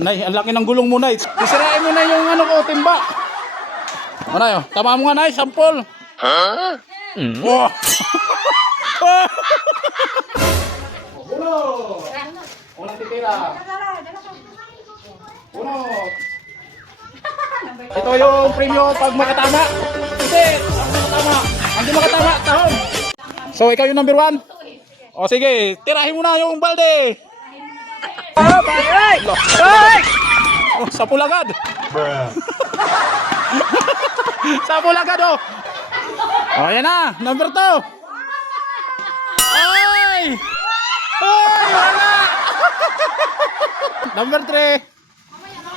Nay, ang laki ng gulong mo, Nay. Sisirain mo na yung ano ko, timba. Ano yun? Tama mo nga, Nay, sampol. Ha? Wow. Uno. Unang titira. Uno. Ito yung premyo pag makatama. Kasi, ang makatama. Hindi makatama, tahon. So, ikaw yung number 1. O sige, tirahin mo na yung balde. Ay! Oh, sa pulagad. Sa pulagad, oh. Oh, yan na, number 2. Ay! Ay, wala. Number 3.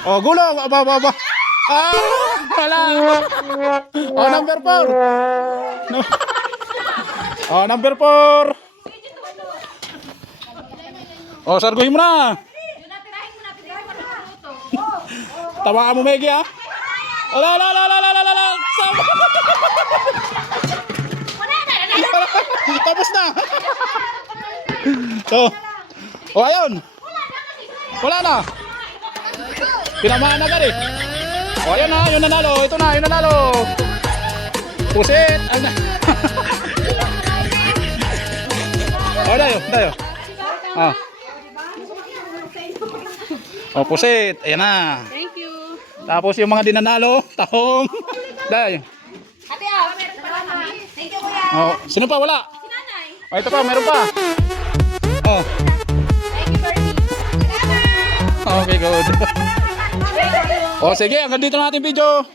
Oh, gulong. Aba. Ah, wala. Oh, number 4. No. Oh, number 4. Oh, sarguhin mo na. Tawakan mo, Meggy, ha? Ala. Tapos na. So, oh, ayun. Wala na. Pinamaan na agad eh. Oh, ayun na, yun nanalo. Ito na, yun nanalo. Pusit. Oh, dayo. Ah. Oh, pusit. Ayan na. Thank you. Tapos yung mga dinanalo, tahong. Dayo. Ate, meron pa lang. Thank you, kuya. Oh, sino pa? Wala. Si nanay. Oh, ito pa, meron pa. Oh. Thank you, Bertie. Salamat. Okay, good. Oh, sige, hanggang dito na ating video.